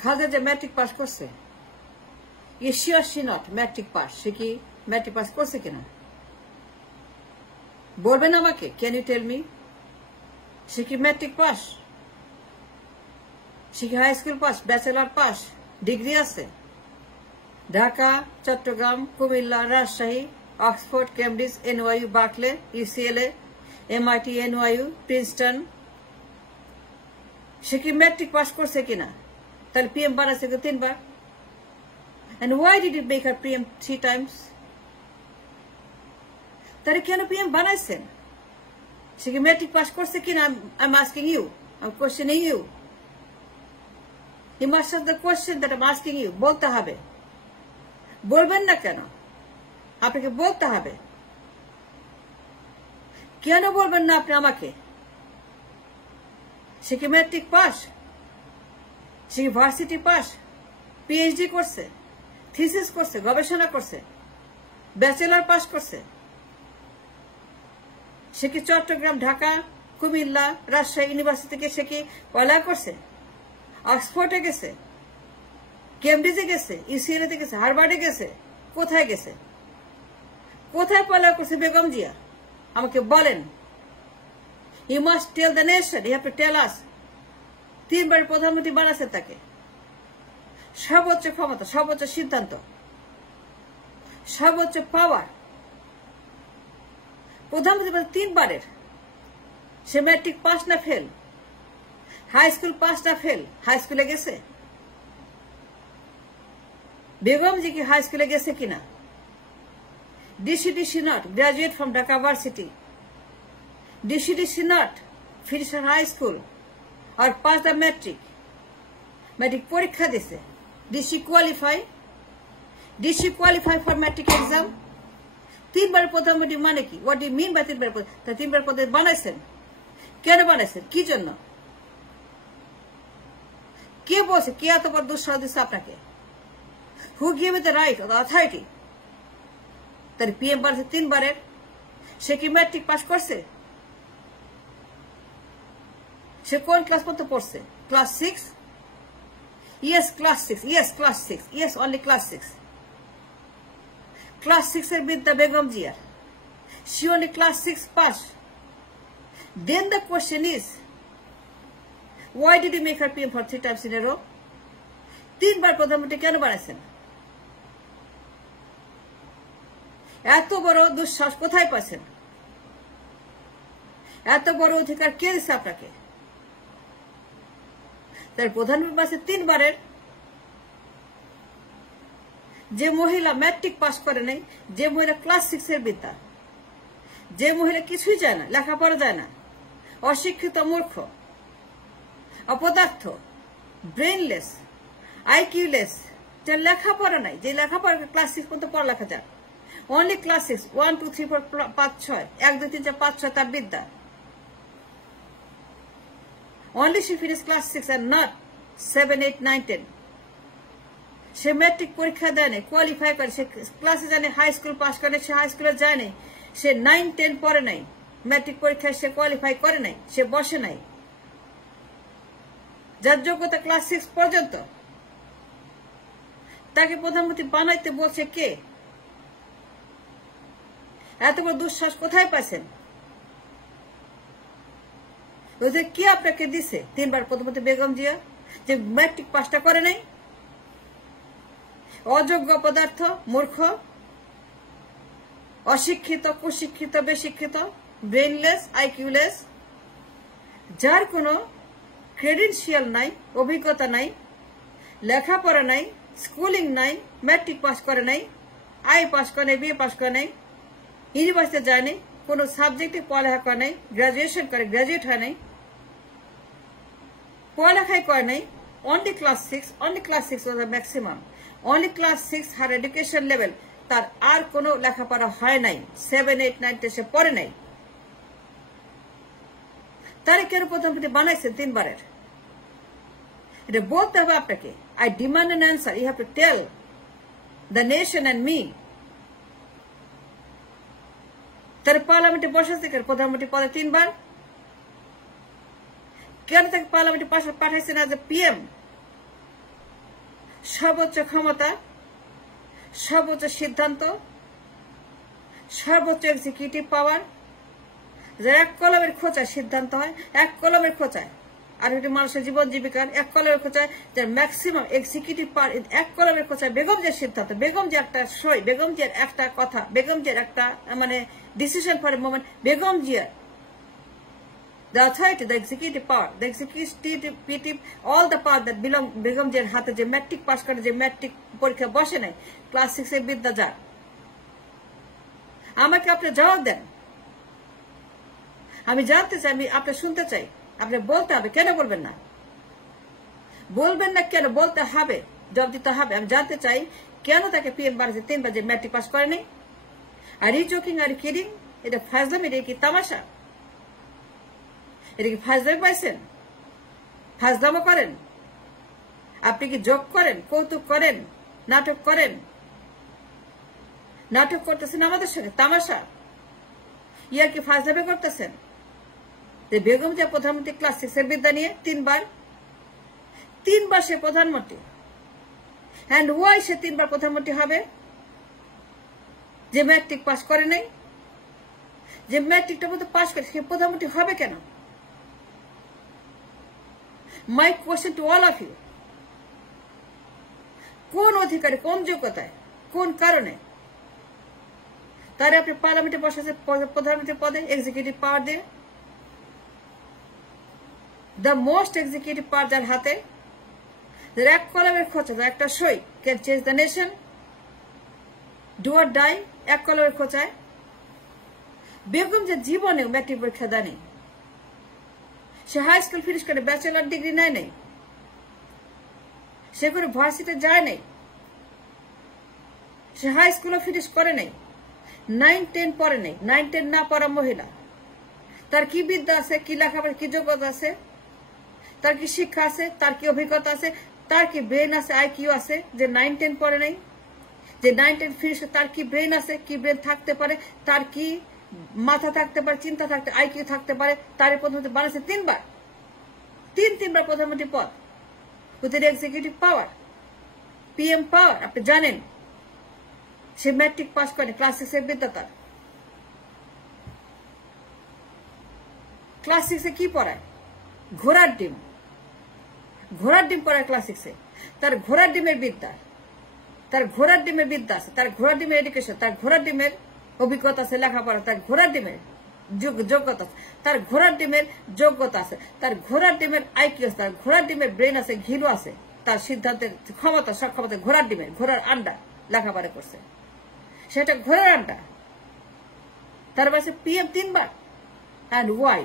খালেদা যে matric pass করছে, sure she not matric pass, সে কি ম্যাট্রিক পাস করছে কিনা বলবেন আমাকে? Can you tell me? সে কি ম্যাট্রিক পাস? সে কি high school pass, bachelor pass, degree আছে? Dhaka, Chittagong, Comilla, Rajshahi, Oxford, Cambridge, NYU, Berkeley, UCLA, MIT, NYU, Princeton, সে কি ম্যাট্রিক পাস করছে কিনা? তাহলে PM বানাচ্ছে 3 বার। And why did you make her PM 3 times? তাহলে কেন PM বানাইছেন? সে কি ম্যাট্রিক পাস করছে কিনা? I'm asking you, I'm questioning you. You must have the question that I'm asking you. বলতে হবে। বলবেন না কেন? আপনাকে বলতে হবে। কেন বলবেন না আপনি আমাকে? সে কি ম্যাট্রিক পাস? সে কি ভার্সিটি পাস? PhD করছে, থিসিস করছে, গবেষণা করছে, ব্যাচেলার পাস করছে? সে কি চট্টগ্রাম, ঢাকা, কুমিল্লা, রাজশাহী ইউনিভার্সিটি থেকে সে কি পড়ালেখা করছে? অক্সফোর্ডে গেছে, কেমব্রিজে গেছে, UCLA তে গেছে, হার্ভার্ডে গেছে? কোথায় গেছে? কোথায় পড়ালেখা করছে বেগম জিয়া? আমাকে বলেন। You must tell the nation, you have to tell us. 3 বার প্রধানমন্ত্রী বানাচ্ছে তাকে। সর্বোচ্চ ক্ষমতা, সর্বোচ্চ সিদ্ধান্ত, সর্বোচ্চ পাওয়ার। প্রধানমন্ত্রী 3 বারের। সে ম্যাট্রিক পাস না ফেল? হাই স্কুল পাস না ফেল? হাই স্কুলে গেছে? বেগম জি কি হাই স্কুলে গেছে কিনা? Did she not graduate from Dhaka Varsity? Did she not finish her high school or pass the matric? Matric পরীক্ষা দিছে। Did she qualify? Did she qualify for matric exam? 3 বার প্রধানমন্ত্রী মানে কি? What do you mean by 3 বার? তা 3 বার পদে বানাইছেন কেন? বানাইছেন কি জন্য? কে বলছে? কে এত বড় দুঃসাহস দিচ্ছে আপনাকে? Who gave you the right or the authority? তার PM বানাইছে 3 বারের। সে কি ম্যাট্রিক পাস করছে? সে কোন ক্লাস পর্যন্ত পড়ছে? Class 6? Yes, class 6. Yes, class 6. Yes, only class 6. Class 6 এর বিদ্যা বেগম জিয়ার। She only class 6 pass. Then the question is, why did you make her PM for 3 times in a row? 3 বার প্রধানমন্ত্রী কেন বানাইছেন? এত বড় দুঃসাহস কোথায় পাচ্ছেন? এত বড় অধিকার কে দিচ্ছে আপনাকে? তার প্রধানমন্ত্রী পাশে 3 বারের। যে মহিলা ম্যাট্রিক পাস করে নাই, যে মহিলা ক্লাস 6 এর বিদ্যা, যে মহিলা কিছুই জানে না, লেখাপড়া যায় না, অশিক্ষিত, মূর্খ, অপদার্থ, ব্রেনলেস, IQ-লেস, যে লেখাপড়া নাই, যে লেখাপড়া ক্লাস 6 পর্যন্ত পড়ালেখা যায়, অনলি ক্লাস 6, 1 2 3 4 5 6, 1 2 3 4 5 6 তার বিদ্যা। Only she finished class 6 and not 7 8 9 10. Say matric পরীক্ষা দেয় নাই, কোয়ালিফাই করে, সে ক্লাসে জানে, হাই স্কুল পাস করে, সে হাই স্কুলে যায় নাই, সে 9 10 পড়ে নাই, ম্যাট্রিক পরীক্ষায় সে কোয়ালিফাই করে নাই, সে বসে নাই। যার যোগ্যতা ক্লাস 6 পর্যন্ত, তাকে প্রধানমন্ত্রী বানাইতে বলছে কে? এত বড় দুঃসাহস কোথায় পাইছেন? কে আপনাকে দিছে 3 বার প্রধানমন্ত্রী বেগম জিয়া? যে ম্যাট্রিক পাসটা করে নাই, অযোগ্য, পদার্থ, মূর্খ, অশিক্ষিত, কুশিক্ষিত, বেশিক্ষিত, ব্রেনলেস, IQ-লেস, যার কোনো ক্রেডেনশিয়াল নাই, অভিজ্ঞতা নাই, লেখাপড়া নাই, স্কুলিং নাই, ম্যাট্রিক পাস করে নাই, আই পাস করে নাই, BA পাস করে নাই, ইউনিভার্সিটি যায় নাই, কোনো সাবজেক্টে পড়ালেখা করে নাই, গ্রাজুয়েশন করে, গ্রাজুয়েট হয় নাই, পড়ালেখাই করে নাই, only class 6, only class 6 was the maximum, only class 6 her education level, তার আর কোনো লেখাপড়া হয় নাই, 7 8 9 10 সে পড়ে নাই। তারে কেন প্রধানমন্ত্রী বানাইছেন 3 বারের? এটা বলতে হবে আপনাকে। I demand an answer. You have to tell the nation and me. তার পার্লামেন্টে বসাচ্ছে কেন প্রধানমন্ত্রী পদে 3 বার? কেন তাকে পার্লামেন্টে পাঠাইছেন as a PM? সর্বোচ্চ ক্ষমতা, সর্বোচ্চ সিদ্ধান্ত, সর্বোচ্চ এক্সিকিউটিভ পাওয়ার, যার এক কলমের খোঁচায় সিদ্ধান্ত হয়, এক কলমের খোঁচায়, আর একটি মানুষের জীবন জীবিকার এক কলমের খোঁচায়, যার ম্যাক্সিমাম এক্সিকিউটিভ পাওয়ার এক কলমের খোঁচায়, বেগম জিয়ার সিদ্ধান্ত, বেগম জিয়ার একটা সই, বেগম জিয়ার একটা কথা, বেগম জিয়ার একটা decision for a moment, Begum জিয়ার the authority, the executive power, the executive, all the power that belong Begum জিয়ার হাতে, যে ম্যাট্রিক পাস করে, যে ম্যাট্রিক পরীক্ষা বসে নাই, ক্লাস 6 এর বিদ্যা যার। আমাকে আপনি জবাব দেন, আমি জানতে চাই, আমি আপনি শুনতে চাই, আপনি বলতে হবে, কেন বলবেন না? বলবেন না কেন? বলতে হবে, জবাব দিতে হবে। আমি জানতে চাই কেন তাকে পিএম বানিয়েছে 3 বার, যে ম্যাট্রিক পাস করেনি? Are you joking, are kidding? এটা ফাজলামি, এটা কি তামাশা? এটা কি ফাজলামি পাইছেন? ফাজলামো করেন? আপনি কি জোক করেন, কৌতুক করেন, নাটক করেন? নাটক করতেছেন আমাদের সঙ্গে, তামাশা, ইয়ার কি ফাজলামি করতেছেন? যে বেগম জিয়া প্রধানমন্ত্রী ক্লাস 6 এর বিদ্যা নিয়ে 3 বার সে প্রধানমন্ত্রী। অ্যান্ড ওয়াই সে 3 বার প্রধানমন্ত্রী হবে? যে ম্যাট্রিক পাস করে নাই, যে ম্যাট্রিকটা মতো পাস করে, সে প্রধানমন্ত্রী হবে কেন? My question to all of you, কোন অধিকারে, কোন যোগ্যতায়, কোন কারণে তারা আপনি পার্লামেন্টে বসেছে প্রধানমন্ত্রী পদে, এক্সিকিউটিভ পাওয়ার দিয়ে? দ্য মোস্ট এক্সিকিউটিভ পাওয়ার যার হাতে, যার এক কলমের খোঁচা, যার একটা সই can change the nation, do or die, এক কলমের খোঁচায়। বেগম যে জীবনেও ম্যাট্রিক পরীক্ষা দেয়নি, সে হাই স্কুল ফিনিশ করে ব্যাচেলার ডিগ্রি নেয় নাই, সে কোনো ভার্সিটিতে যায় নাই, সে হাই স্কুলও ফিনিশ করে নাই, 9-10 পড়ে নাই, 9-10 না পড়া মহিলা। তার কি বিদ্যা আছে, কি লেখাপড়া, কি যোগ্যতা আছে, তার কি শিক্ষা আছে, তার কি অভিজ্ঞতা আছে, তার কি ব্রেন আছে, আইকিউ আছে? যে 9-10 পড়ে নাই, যে 9-10 ফিনিশ, তার কি ব্রেন আছে, কি ব্রেন থাকতে পারে, তার কি মাথা থাকতে পারে, চিন্তা থাকতে, আইকিউ থাকতে পারে? তার প্রধানমন্ত্রী বানাচ্ছে 3 বার, 3 বার প্রধানমন্ত্রী পদ, উইথ এক্সিকিউটিভ পাওয়ার, পিএম পাওয়ার। আপনি জানেন সে ম্যাট্রিক পাস করে, ক্লাস 6 এর বিদ্যা তার। ক্লাস 6 কি পড়ায়? ঘোড়ার ডিম, ঘোড়ার ডিম পড়ায় ক্লাস 6। তার ঘোড়ার ডিমের বিদ্যা, তার ঘোড়ার ডিমের বিদ্যা আছে, তার ঘোড়ার ডিমের এডুকেশন, তার ঘোড়ার ডিমের অভিজ্ঞতা আছে, লেখাপড়া, তার ঘোড়ার ডিমের যোগ্যতা আছে, তার ঘোড়ার ডিমের যোগ্যতা আছে, তার ঘোড়ার ডিমের আইকিউ আছে, তার ঘোড়ার ডিমের ব্রেন আছে, ঘিলু আছে, তার সিদ্ধান্তের ক্ষমতা, সক্ষমতা, ঘোড়ার ডিমের, ঘোড়ার আন্ডা লেখাপড়া করছে, সেটা ঘোড়ার আন্ডা। তার পাশে পিএম 3 বার। And why?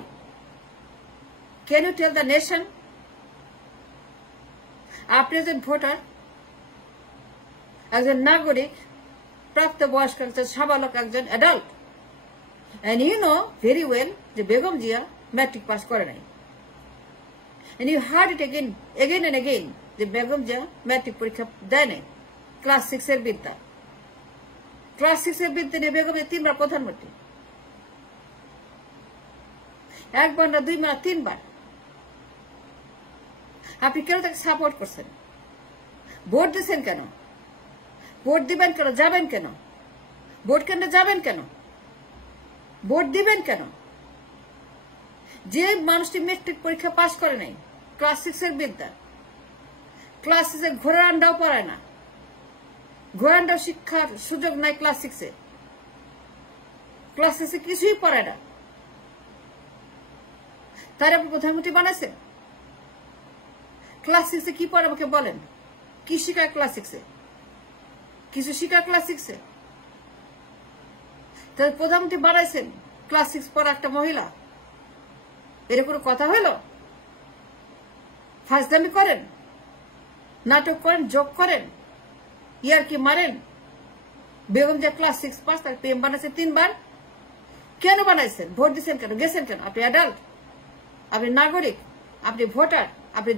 Can you tell the nation? আপনি একজন ভোটার, একজন নাগরিক, প্রাপ্তবয়স্ক, একজন সাবালক, একজন adult, and you know very well যে বেগম জিয়া ম্যাট্রিক পাস করে নাই, and you heard it again and again যে বেগম জিয়া ম্যাট্রিক পরীক্ষা দেয় নাই। ক্লাস 6 এর বিদ্যা, ক্লাস 6 এর বিদ্যা নিয়ে বেগম জিয়া 3 বার প্রধানমন্ত্রী, 1 বার না 2 বার, 3 বার। আপনি কেন তাকে সাপোর্ট করছেন? ভোট দিচ্ছেন কেন? ভোট দিবেন কেন? যাবেন কেন? ভোট কেন্দ্রে যাবেন কেন? ভোট দিবেন কেন? যে মানুষটি ম্যাট্রিক পরীক্ষা পাস করে নাই, ক্লাস 6 এর বিদ্যা, ক্লাস 6 এ ঘোড়ার আন্ডাও পড়ায় না, ঘোড়ার আন্ডাও শিক্ষার সুযোগ নাই ক্লাস 6 এ, ক্লাস 6 এ কিছুই পড়ায় না, তার আপনি প্রধানমন্ত্রী বানাইছেন? ক্লাস 6 এ কি পড়ে আমাকে বলেন? কি শিখায় ক্লাস 6 এ? কিছু শিখায় ক্লাস 6 এ? তাহলে প্রধানমন্ত্রী বানাইছেন ক্লাস 6 পড়া একটা মহিলা? এর কোনো কথা হলো? ফাজলামি করেন, নাটক করেন, জোক করেন, ইয়ার কি মারেন? বেগম জিয়া ক্লাস 6 পাস, তার পিএম বানাইছে 3 বার। কেন বানাইছেন? ভোট দিচ্ছেন কেন? গেছেন কেন? আপনি অ্যাডাল্ট, আপনি নাগরিক, আপনি ভোটার, আপনি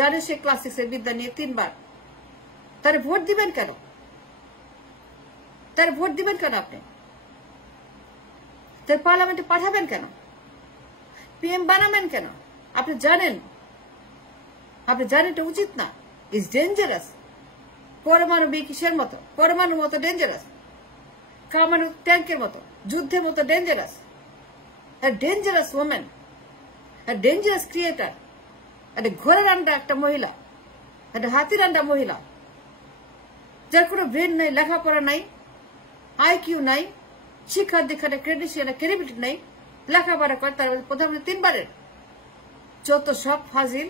জানেন সে ক্লাস 6 এর বিদ্যা নিয়ে 3 বার। তার ভোট দিবেন কেন? তার ভোট দিবেন কেন? আপনি তার পার্লামেন্টে পাঠাবেন কেন? পিএম বানাবেন কেন? আপনি জানেন এটা উচিত না। Is dangerous. পরমাণবিক কিসের মতো? পরমাণুর মতো ডেঞ্জারাস, কামানু ট্যাঙ্কের মতো, যুদ্ধের মতো dangerous. Dangerous women, dangerous creator, একটা ঘোড়ার আন্ডা একটা মহিলা, একটা হাতির আন্ডা মহিলা, যার কোনো ব্রেন নাই, লেখাপড়া নাই, আইকিউ নাই, শিক্ষার দীক্ষাটা ক্রেডিশিয়াল ক্রেডিবিলিটি নাই, লেখাপড়া করে তার প্রধানমন্ত্রী 3 বারের। যত সব ফাজিল।